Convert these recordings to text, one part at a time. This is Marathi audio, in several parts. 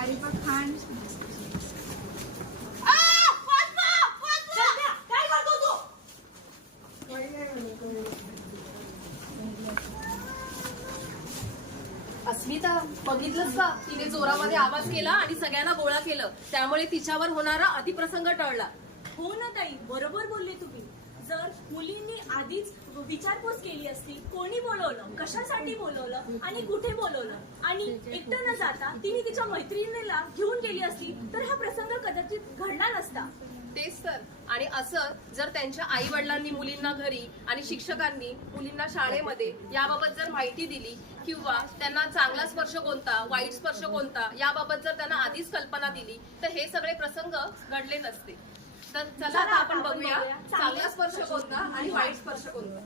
आरिफा खान. अस्मिता बघितलंस का? तिने जोरामध्ये आवाज केला आणि सगळ्यांना गोळा केलं. त्यामुळे तिच्यावर होणारा अतिप्रसंग टळला. हो ना ताई. बरोबर बोलले तुम्ही. जर मुलींनी आधीच विचारपूस केली असती कोणी बोलवलं कशासाठी बोलवलं आणि कुठे बोलवलं? आणि एकटं न जाता तिने तिच्या मैत्रिणीला घेऊन गेली असती तर हा प्रसंग कदाचित घडणार नसता तेच तर. आणि असं जर त्यांच्या आई वडिलांनी मुलींना घरी आणि शिक्षकांनी मुलींना शाळेमध्ये याबाबत जर माहिती दिली किंवा त्यांना चांगला स्पर्श कोणता वाईट स्पर्श कोणता याबाबत जर त्यांना आधीच कल्पना दिली तर हे सगळे प्रसंग घडले नसते. तर चला आता आपण बघूया. चांगला स्पर्श कोणता आणि वाईट स्पर्श कोणता?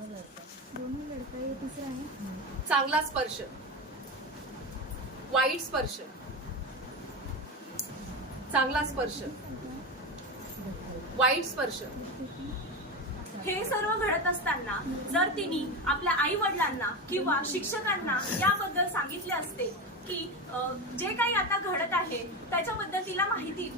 दोन्ही लडका ये तिसरा आहे. चांगला स्पर्श. वाईट स्पर्श. चांगला स्पर्श. वाईट स्पर्श. हे सर्व घडत असताना जर तिने आपल्या आई वडिलांना किंवा शिक्षकांना याबद्दल सांगितले असते की अ, जे काही आता घडत आहे त्याच्याबद्दल तिला माहिती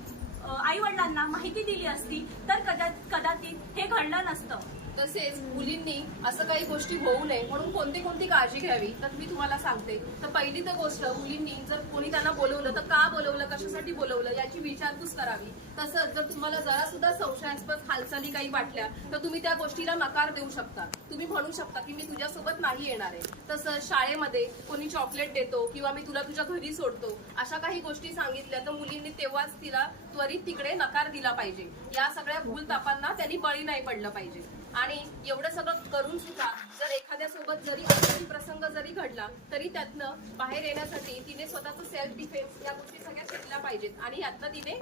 आई वडिलांना माहिती दिली असती तर कदा कदाचित हे घडलं नसतं. तसेच मुलींनी असं काही गोष्टी होऊ नये म्हणून कोणती कोणती काळजी घ्यावी तर मी तुम्हाला सांगते. तर पहिली तर गोष्ट मुलींनी जर कोणी त्यांना बोलवलं तर का बोलवलं कशासाठी बोलवलं याची विचारपूस करावी. तसंच जर तुम्हाला जरा सुद्धा संशयास्पद हालचाली काही वाटल्या तर तुम्ही त्या गोष्टीला नकार देऊ शकता. तुम्ही म्हणू शकता की मी तुझ्यासोबत नाही येणार आहे. तसंच शाळेमध्ये कोणी चॉकलेट देतो किंवा मी तुला तुझ्या घरी सोडतो अशा काही गोष्टी सांगितल्या तर मुलींनी तेव्हाच तिला त्वरित तिकडे नकार दिला पाहिजे. या सगळ्या भूलतापांना त्यांनी बळी नाही पडलं पाहिजे. आणि एवढं सगळं करून सुद्धा जर एखाद्या सोबत जरी असाही प्रसंग जरी घडला तरी त्यातनं बाहेर येण्यासाठी तिने स्वतःचं सेल्फ डिफेन्स या गोष्टी सगळ्या शिकल्या पाहिजेत आणि यातनं तिने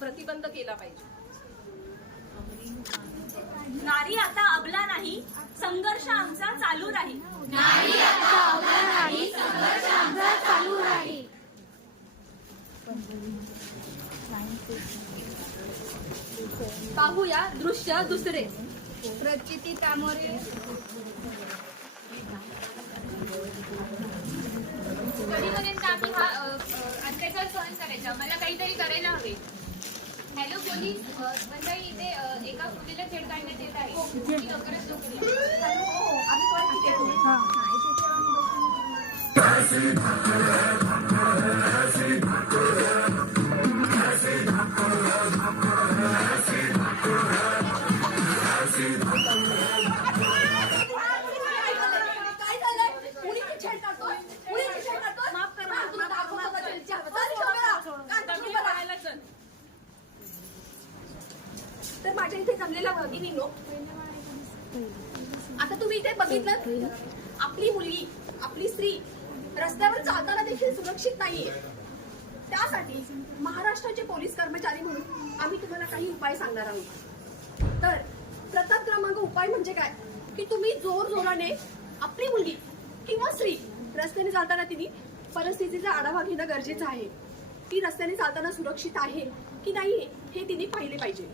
प्रतिबंध केला पाहिजे. नारी आता अबला नाही संघर्ष आमचा चालू राहील. चालू राहील. पाहूया दृश्य दुसरे. प्रचिती तामोरे. कधीपर्यंत आम्ही हा अत्याचार सहन करायचा? मला काहीतरी करायला हवे. हॅलो पोलीस मंडळी इथे एका मुलीला छेड काढण्यात येत आहे. तुम्ही लवकरच लवकर या. माझ्या इथे जमलेला भगिनीनो. आता तुम्ही इथे बघितलं आपली मुलगी आपली स्त्री रस्त्यावर चालताना देखील सुरक्षित नाहीये. त्यासाठी महाराष्ट्राचे पोलीस कर्मचारी म्हणून आम्ही तुम्हाला काही उपाय सांगणार आहोत. तर प्रथम क्रमांक उपाय म्हणजे काय? की तुम्ही जोर जोराने आपली मुलगी किंवा स्त्री रस्त्याने चालताना तिने परिस्थितीचा आढावा घेणं गरजेचं आहे. ती रस्त्याने चालताना सुरक्षित आहे की नाही हे तिने पाहिले पाहिजे.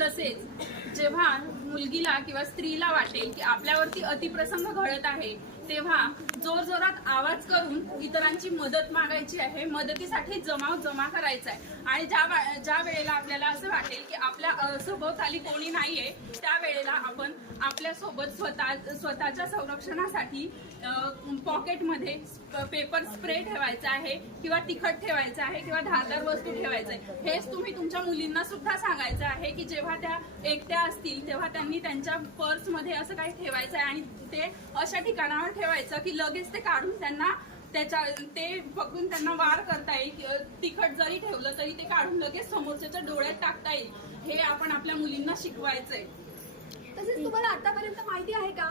तसेच जेव्हा मुलगीला किंवा स्त्रीला वाटेल की आपल्यावरती अतिप्रसंग घडत आहे तेव्हा जोरजोरात आवाज करून इतरांची मदत मागायची आहे मदतीसाठी जमाव जमा करायचा आहे. आणि ज्या ज्या वेळेला आपल्याला असं वाटेल की आपल्या सभोवताली कोणी नाहीये त्या वेळेला आपण आपल्यासोबत स्वतः स्वतःच्या संरक्षणासाठी पॉकेटमध्ये पेपर स्प्रे ठेवायचा आहे किंवा तिखट ठेवायचं आहे किंवा धारदार वस्तू ठेवायचं आहे. हेच तुम्ही तुमच्या मुलींना सुद्धा सांगायचं आहे की जेव्हा त्या एकट्या असतील तेव्हा त्यांनी त्यांच्या पर्समध्ये असं काही ठेवायचं आहे आणि ते अशा ठिकाणावर ठेवायचं की लगेच ते काढून त्यांना त्याच्या ते पकडून त्यांना वार करता येईल. तिखट जरी ठेवलं तरी ते काढून लगेच समोरच्याच्या डोळ्यात टाकता येईल. हे आपण आपल्या मुलींना शिकवायचंय. तसेच तुम्हाला आतापर्यंत माहिती आहे का?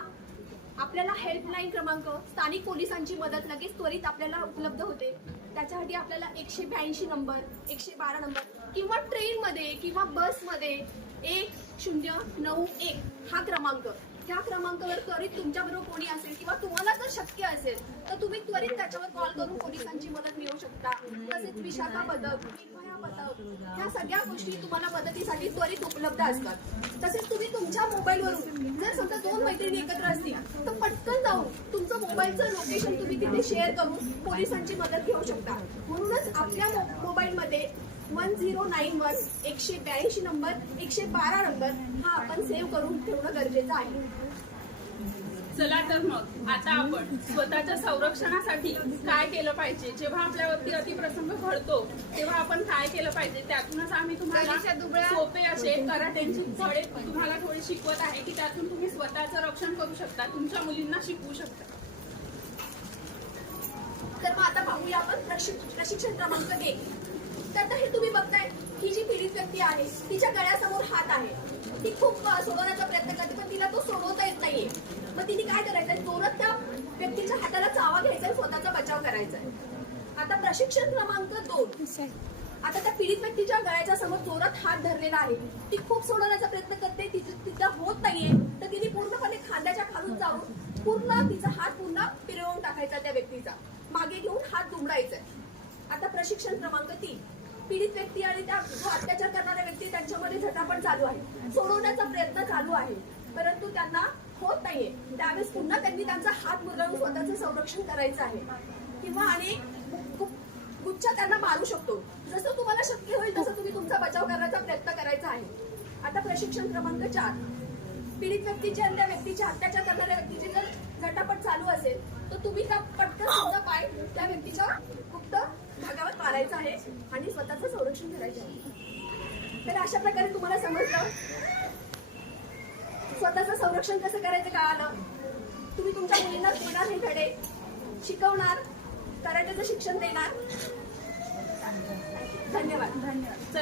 आपल्याला हेल्पलाईन क्रमांक स्थानिक पोलिसांची मदत लगेच त्वरित आपल्याला उपलब्ध होते. त्याच्यासाठी आपल्याला एकशे ब्याऐंशी नंबर एकशे बारा नंबर किंवा ट्रेनमध्ये किंवा बसमध्ये एक शून्य नऊ एक हा क्रमांक. ह्या क्रमांकावर त्वरित तुमच्याबरोबर कोणी असेल शक्य असेल तर तुम्ही त्वरित त्याच्यावर कॉल करून पोलिसांची मदत मिळवू शकता. तसेच विशाखा पदक निर्भया पदक ह्या सगळ्या गोष्टी तुम्हाला मदतीसाठी त्वरित उपलब्ध असतात. तसेच तुम्ही तुमच्या मोबाईलवरून जर समजा दोन मैत्रिणी एकत्र असतील तर पटकन जाऊन तुमचं मोबाईलचं लोकेशन तुम्ही तिथे शेअर करून पोलिसांची मदत घेऊ शकता. म्हणूनच आपल्या मोबाईलमध्ये वन झिरो नाईन वन एकशे ब्याऐंशी नंबर एकशे बारा नंबर हा आपण सेव्ह करून ठेवणं गरजेचं आहे. चला तर मग आता आपण स्वतःच्या संरक्षणासाठी काय केलं पाहिजे? जेव्हा आपल्यावरती अतिप्रसंग घडतो तेव्हा आपण काय केलं पाहिजे? त्यातूनच आम्ही तुम्हाला सोपे असे कराट्यांची धडे तुम्हाला थोडी शिकवत आहे की त्यातून तुम्ही स्वतःचं रक्षण करू शकता तुमच्या मुलींना शिकवू शकता. तर मग आता पाहूया आपण प्रशिक- प्रशिक्षण क्रमांक एक. तर हे तुम्ही बघताय ही जी पीडित व्यक्ती आहे तिच्या गळ्यासमोर हात आहे. ती खूप सोडवण्याचा प्रयत्न करते पण तिला तो सोडवता येत नाहीये. मग तिने काय करायचंय? जोरात त्या व्यक्तीच्या हाताला चावा घ्यायचा स्वतःचा बचाव करायचा आहे आता प्रशिक्षण क्रमांक दोन. आता त्या पीडित व्यक्तीच्या गळ्याच्या समोर जोरात हात धरलेला आहे. ती खूप सोडवण्याचा प्रयत्न करते तिचं होत नाहीये. तर तिने पूर्णपणे खांद्याच्या खालून जाऊन पूर्ण तिचा हात पुन्हा फिरवून टाकायचा त्या व्यक्तीचा. मागे घेऊन हात दुमडायचा आता प्रशिक्षण क्रमांक तीन. पीडित व्यक्ती आणि त्या जो अत्याचार करणाऱ्या व्यक्ती त्यांच्यामध्ये झटापट चालू आहे. सोडवण्याचा प्रयत्न चालू आहे. परंतु त्यांना होत नाहीये. त्यावेळेस पुन्हा त्यांनी त्यांचा हात मुरगाळून स्वतःचं संरक्षण करायचं आहे. किंवा आणि गुच्छ गुच्छा त्यांना मारू शकतो. जसं तुम्हाला शक्य होईल तसं तुम्ही तुमचा बचाव करण्याचा प्रयत्न करायचा आहे. आता प्रशिक्षण क्रमांक चार. पीडित व्यक्तीची आणि त्या व्यक्तीच्या हत्याच्या करणाऱ्या व्यक्तीची जर झटापट चालू असेल तर तुम्ही त्या पटकन तुमचा पाय त्या व्यक्तीच्या गुप्त भागावर मारायचा आहे आणि स्वतःचं संरक्षण करायचं आहे. तर अशा प्रकारे तुम्हाला समजलं स्वतःचं संरक्षण कसं करायचं कळालं? तुम्ही तुमच्या मुलींना देणार हे धडे शिकवणार कराट्याचं शिक्षण देणार. धन्यवाद. धन्यवाद.